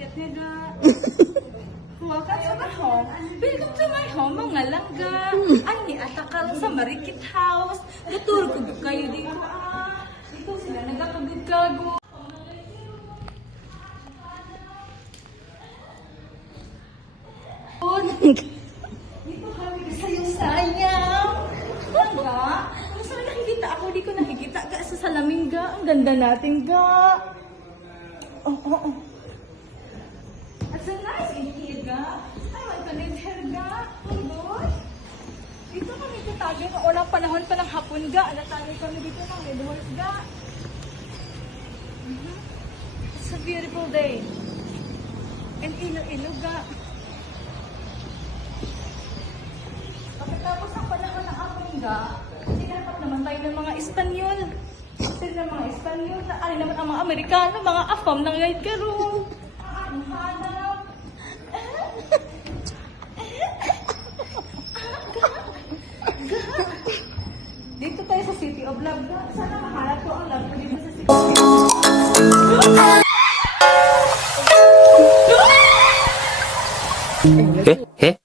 bigat niya ga. Welcome to my home. Welcome to my home, mga langga. Ani, atakal sa Marikit House. Tuturo ko kayo dito. Dito sila nagkakagod-kago. Dito kami sayang-sayang. Langga, kung saan nakikita ako, di ko nakikita ka sa salamin ga. Ang ganda natin ga. Oh. It's so nice in here, ga. I want to live here, ga. Oh, gosh. Dito kami tatagay ng unang panahon pa ng hapon, ga. Natagay kami dito ng Red Horse, ga. It's a beautiful day. And ilo-ilo, ga. Pagkatapos ng panahon ng hapon, ga, hinahanap naman tayo ng mga Espanyol. Sila ng mga Espanyol, ano naman ang mga Amerikano, mga afam ng guide karo. Ang hanap. Dito tayo sa City of Love. Sana mahanap ko ang love ko dito sa City of Love. Eh?